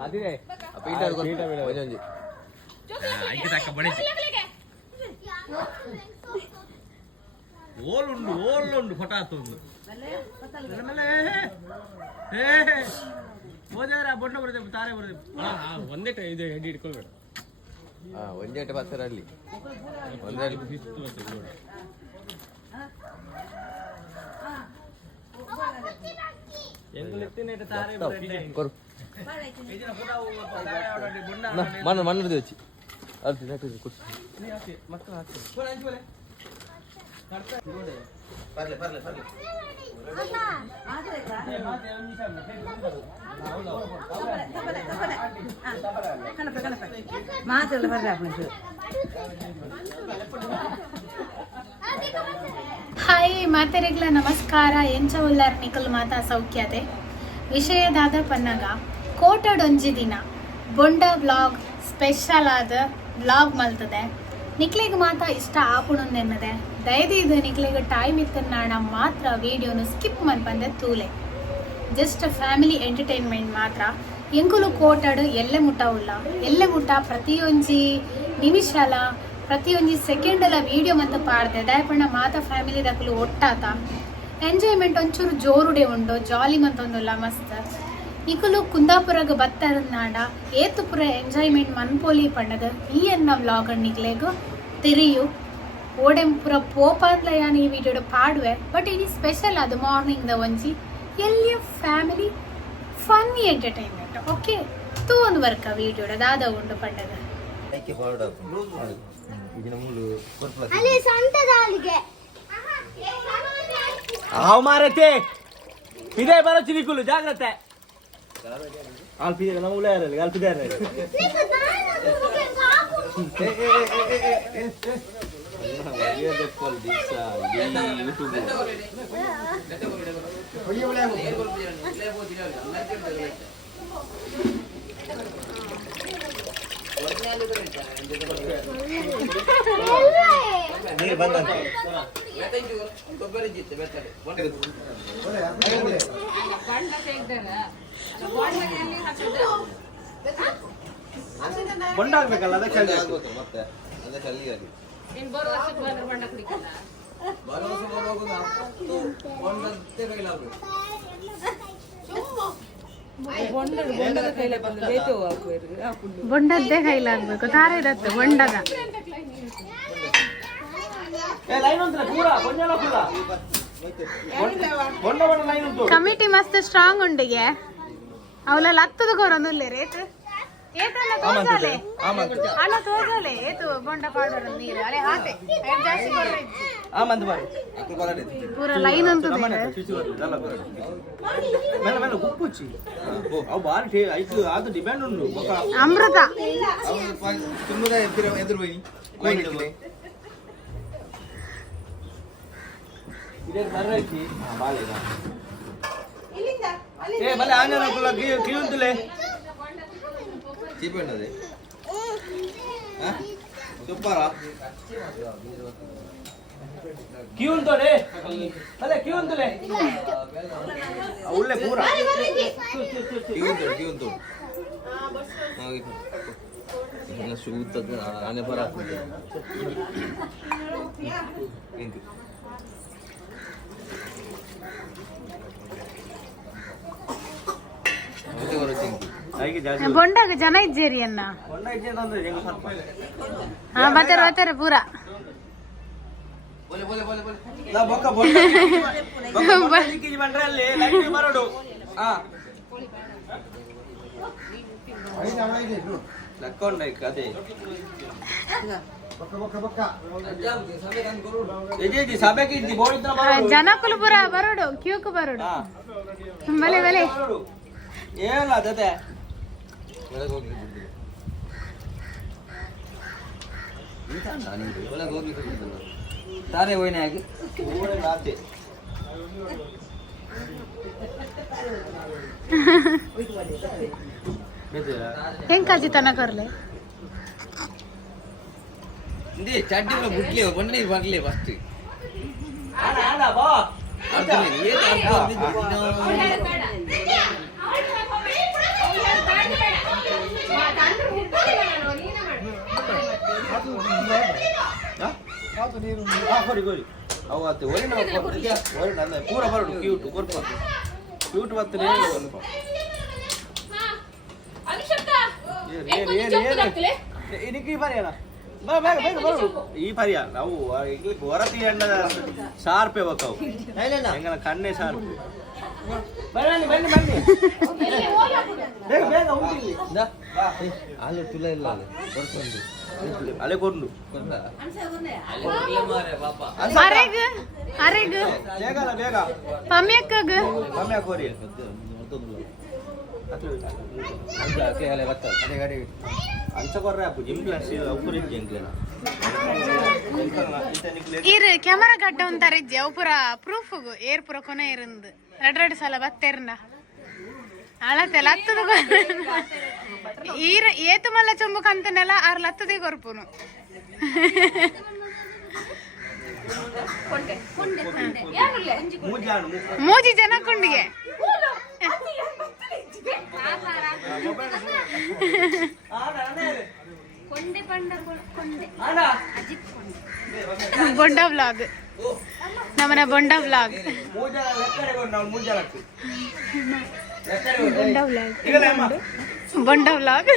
ಅದಿದೆ ಓಲುಂಡು ಫಟಾತೊಂದು ಹೋದಾರ ಬೊಂಡ ಬರುತ್ತೆ ತಾರೆ ಬರುತ್ತೆ ಒಂದೇ ಇದು ಹೆಡ್ ಇಟ್ಕೊಳ್ಬೇಡ ಒಂದೇ ಬತ್ತರಲ್ಲಿ ಒಂದರಲ್ಲಿ ಮಣ್ಣು తెచ్చి ಹಾಯ್ ಮಾತೆರೆಗ್ಲ ನಮಸ್ಕಾರ ಎಂಚ ಉಲ್ಲಾರ ನಿಕಲ್ ಮಾತಾ ಸೌಖ್ಯತೆ ವಿಷಯದಾದ ಪನ್ನಗ ಕೋಟಡೊಂಜಿ ದಿನ ಬೊಂಡ ವ್ಲಾಗ್ ಸ್ಪೆಷಲ್ ಆದ ವ್ಲಾಗ್ ಮಲ್ತದೆ ನಿಕ್ಲಿಗೆ ಮಾತಾ ಇಷ್ಟ ಆಪುಣೊಂದೆನ್ನದೆ ದಯದಿದು ನಿಕ್ಲಿಗೆ ಟೈಮ್ ಇತ್ತನಾಣ ಮಾತ್ರ ವಿಡಿಯೋನು ಸ್ಕಿಪ್ ಮನ್ಪಂದೆ ತೂಲೆ ಜಸ್ಟ್ ಫ್ಯಾಮಿಲಿ ಎಂಟರ್ಟೈನ್ಮೆಂಟ್ ಮಾತ್ರ ಎಂಕುಲು ಕೋಟಡು ಎಲ್ಲೆ ಮುಟ್ಟ ಪ್ರತಿಯೊಂಜಿ ನಿಮಿಷಲ ಪ್ರತಿಯೊಂದು ಸೆಕೆಂಡಲ ವಿಡಿಯೋ ಮತ್ತು ಪಾಡ್ದೆ ದಯಪಣ್ಣ ಮಾತಾ ಫ್ಯಾಮಿಲಿ ದಕ್ಕಲು ಒಟ್ಟಾತ ಎಂಜಾಯ್ಮೆಂಟ್ ಒಂಚೂರು ಜೋರುಡೆ ಉಂಡು ಜಾಲಿ ಮಂತೊಂದುಲ್ಲ ಮಸ್ತ್ ಇಕುಲು ಕುಂದಾಪುರಗ ಬತ್ತರನಾಡ ಏತು ಪುರ ಎಂಜಾಯ್ಮೆಂಟ್ ಮನ್ಪೋಲಿ ಪಂಡದ ಈ ಎನ್ನ ವ್ಲಾಗ್ ನಿಕ್ಲೆಗು ತಿರಿಯು ಓಡೆಂ ಪುರ ಪೋಪಾಂದ್ಲ ಯಾನು ಈ ವಿಡಿಯೋಡು ಪಾಡುವೆ ಬಟ್ ಇನಿ ಸ್ಪೆಷಲ್ ಅದು ಮಾರ್ನಿಂಗ್ ದ ಒಂಜಿ ಎಲ್ಲಿಯ ಫ್ಯಾಮಿಲಿ ಫನ್ನಿ ಎಂಟರ್ಟೈನ್ಮೆಂಟ್ ಓಕೆ ತೂ ಒಂದು ವರ್ಕ ವಿಡಿಯೋಡ ದಾದ ಉಂಡು ಪಂಡದ ಇದೇ ಬರೋ ಚಿನಿಕುಲು ಜಾಗ್ರತೆ ನಮ್ಮ ಉಳ್ಳಾರಲ್ಲಿ ನೀರು ಬಂದಂತೆ ಬೊಂಡ ಆಗ್ಬೇಕಲ್ಲ ಅದಕ್ಕೆ ಮತ್ತೆ ಅದಕ್ಕೆ ಅಲ್ಲಿ ಬೊಂಡದ್ದೇ ಕೈಲಾಗ್ಬೇಕು ತಾರೆ ಇರತ್ತೆ ಬೊಂಡದ ಕಮಿಟಿ ಮಸ್ತ್ ಸ್ಟ್ರಾಂಗ್ ಉಂಡಿಗೆ ಅವಳೆಲ್ಲ ಹತ್ತದ ಕೊರೊಂದುಲ್ಲೆ ರೇಟ್ ಏತಲ್ಲ ತೋಜಾಲೆ ಅಲ್ಲ ತೋಜಾಲೆ ಏತು ಬೊಂಡ ಪಾಡೋರ ನೀರು ಅಲೆ ಹಾತೆ ಜಾಸ್ತಿ ಪೂರ ಲೈನ್ ಅಂತ ಅಮೃತ చీపండి సూపరా క్యూ ఉంటోడే అలే క్యూ ఉంటలే ఉల్లే పూరా క్యూ ఉంటో ఇన్న సూతద ఆనే పరా ఇంటి ಬೊಂಡಾಗ ಜನ ಇದ್ದೀರಿ ಅನ್ನ ಹಾ ಬರ್ತಾರೆ ಪೂರ ಜನಕ್ಕೂ ಪೂರ ಬರೋಡು ಕ್ಯೂಕ್ ಬರೋಡು ಬಲೆ ಬಲೆ ಏನಲ್ಲ ಜೊತೆ ತಾರೆ ಹೋಯ್ನೆ ಆಗಿ ಹೆಂಗ್ ಕಾಜಿ ತನ ಕರ್ಲೆ ಇಂದಿ ಚಡ್ಡಿ ಬುಟ್ಲೆ ಬಂದ್ರೆ ಬರ್ಲಿ ಫಸ್ಟ್ ಕೊಡಿ ಕೊಡಿ ಅವು ಆತು ಒರಿನ ಒರಿನ ಪೂರ ಬರೋದು ಕ್ಯೂಟ್ ಕೊರ್ಬೋದು ಕ್ಯೂಟ್ ಬರ್ತದೆ ಇದಕ್ಕೆ ಪರಿಯಾಣ ಈ ಪರಿಯ ನಾವು ಹೊರತಿ ಅಣ್ಣ ಶಾರ್ಪೇ ಬೇಕಾವು ಹೆಂಗನ ಕಣ್ಣೇ ಶಾರ್ಪ್ ಬನ್ನಿ ಬನ್ನಿ ಬನ್ನಿ ಬೇಗ ಬೇಗ ಉಂಟಿಲ್ಲಿ ಆಲು ತುಲ ಇಲ್ಲ ಅಲೆ ಕೊಂಡು ಅರೆಗ್ ಅರೆಗ್ ಬೇಗಲ್ಲ ಬೇಗ ಪಮ್ಯಕ್ಕಗ್ ಕಮ್ಮಿ ಹಾಕೋರಿ ಅಂಚ ಕೊರ್ರೆ ಅಪ್ಪು ಜಿಂಕ್ಲೆನ್ಸ್ ಅಪ್ಪುರಿ ಜಿಂಕ್ಲೆನ ಇರು ಕ್ಯಾಮರಾ ಗಡ್ಡ ಒಂಥರ ಇಜ್ಜಿ ಅವು ಪೂರ ಪ್ರೂಫ್ ಏರ್ ಪೂರ ಕೊನೆ ಇರಂದು ಎರಡು ಸಲ ಬತ್ತೇರ್ನ ಅಳತೆಲ್ಲ ಹತ್ತದ ಈರ ಏತು ಮಲ್ಲ ಚೊಂಬು ಕಂತನೆಲ್ಲ ಆರ್ಲ ಹತ್ತದೇ ಕೊರ್ಪುನು ಮೂಜಿ ಜನ ಕುಂಡಿಗೆ ಬೊಂಡ ವ್ಲಾಗ್ ನಮ್ಮನ ಬೊಂಡ ವ್ಲಾಗ್ ಬೊಂಡ ವ್ಲಾಗ್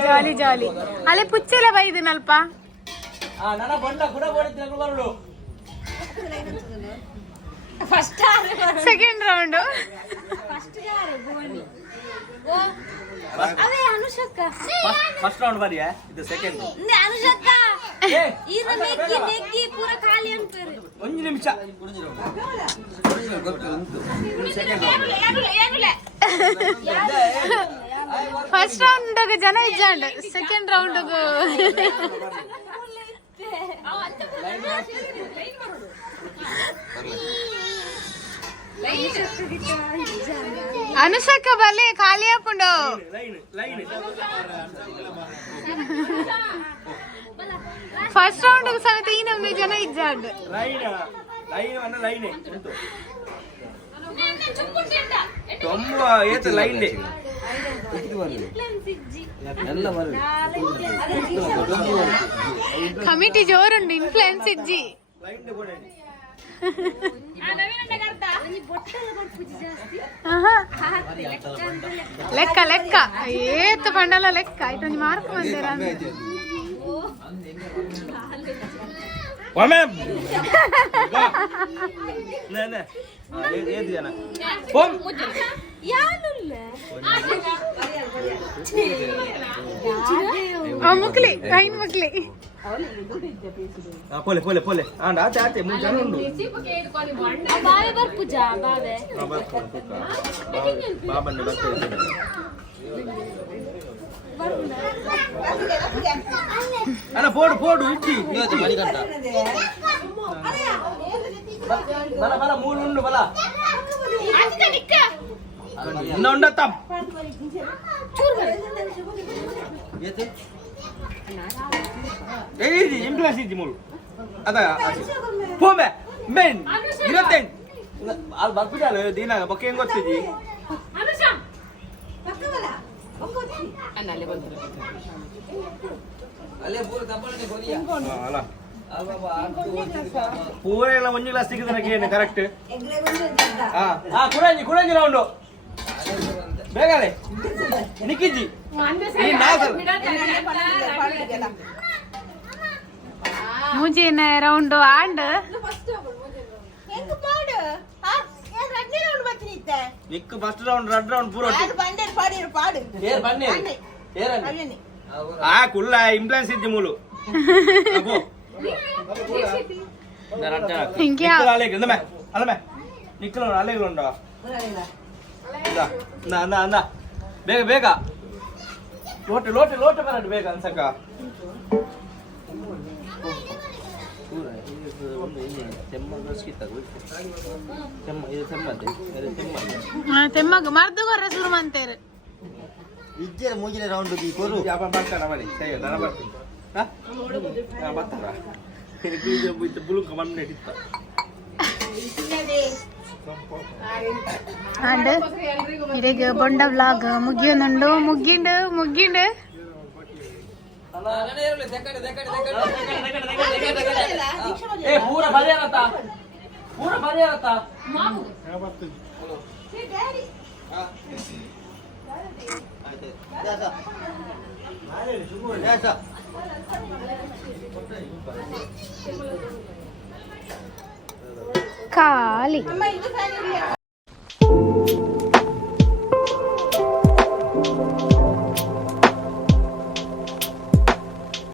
ಜಾಲಿ ಜಾಲಿ ಅಲ್ಲೇ ಪುಚ್ಚೆಲ್ಲ ಬೈದು ನಲ್ಪ ಸೆಕೆಂಡ್ ರೌಂಡ್ ಫಸ್ಟ್ ರೌಂಡ್ ಬರಿಯಾ ಇದು ಸೆಕೆಂಡ್ ಒಂದು ನಿಮಿಷ ಫಸ್ಟ್ ರೌಂಡ್ ಜನ ಇಜ್ಜಾಂಡ್ ಸೆಕೆಂಡ್ ರೌಂಡ್ ಅನುಷಕ್ಕ ಬಲೆ ಖಾಲಿ ಹಾಕೊಂಡು ಫಸ್ಟ್ ರೌಂಡ್ ಸಮೇತ ಈ ನಮ್ಗೆ ಜನ ಇಜ್ಜಾಂಡ್ ಕಮಿಟಿ ಜೋರುಂಡು ಇನ್ಫ್ಲುಯೆನ್ಸ್ ಇಜ್ಜಿ ಲೆಕ್ಕ ಲೆಕ್ಕ ಏತ್ ಪಂಡಲ ಲೆಕ್ಕ ಆಯ್ತು ಒಂದು ಮಾರ್ಕ್ ಬಂದಿರ ಮುಕ್ಲಿ ಕೈನ್ ಮುಕ್ಲಿ ಪೋಲೆ ಪೋಲೆ ಪೋಲೆ ಆಂಡ ಆಚೆ ಆಚೆ 3 ಜನ ಉಂಟು ಬಾವೆ ಬರ್ಪುಜಾ ಬಾವೆ ಬಾಬನ್ನೆ ಬರ್ತದೆ ಅಣ್ಣ ಪೋಡು ಪೋಡು ಇಟ್ಟಿ ಇವತ್ತು ಮಣಿಗಂಟ ಬಲ ಬಲ 3 ಉಂಡು ಬಲ ಇನ್ನ ಉಂಡತ್ತ ಏನಿದೆ ಇಂಪ್ಲಾಸ್ ಇದ್ದಿ ಮೂರು ಅದ ಪೋಮೆ ಮೇನ್ 28 ಅಲ್ಲಿ ಬರ್ಬಿಟ್ಟಲ್ಲ ದಿನ ಬಕ್ಕೆ ಹೆಂಗ್ ಗೊತ್ತಿದ್ದಿ ಪೂರ ಎಲ್ಲ ಒಂಜಿ ಗ್ಲಾಸ್ ಸಿಗಿದ ಕರೆಕ್ಟ್ ಕುಡಂಜಿ ಕುಡಂಜಿ ರೌಂಡು ಬೇಗಲೆ ನಿಕ್ಕಿಜ್ಜಿ ಮೂಜಿನ ರೌಂಡ್ ಆಂಡ್ ನಿಕ್ಕು ಫಸ್ಟ್ ರೌಂಡ್ ರೆಡ್ ರೌಂಡ್ ಪೂರ ಕುಲ್ಲ ಇಂಪ್ಲಾನ್ಸ್ ಇದ್ದಿ ಮೂಲು ಅಲ್ಲಮೆ ನಿಕ್ಕಲು ಅಲೆಗಳು ಉಂಟು ಬೇಗ ಬೇಗ ಲೋಟೆ ಲೋಟೆ ಲೋಟೆ ಬರಡು ಬೇಗ ಅನ್ಸಕ್ಕ ತೆಮ್ಮಗ ಮರ್ದುಗೊರ್ರ ಶುರು ಮಂತೇರು ಇಜ್ಜೆ ಮೂಗಿನ ರೌಂಡ್ ಕೊರು ಬರ್ತಾನ ಮನೆ ಸರಿ ನಾನು ಬರ್ತೀನಿ ಬರ್ತಾರ ಬುಳುಕ ಮಣ್ಣೆ ಇಟ್ಟ ಅಂಡ್ ಇದೀಗ ಬೊಂಡ ವ್ಲಾಗ್ ಮುಗಿಯೋನುಂಡು ಮುಗ್ಗಿಂಡು ए पूरा भरे रहता पूरा भरे रहता ಖಾಲಿ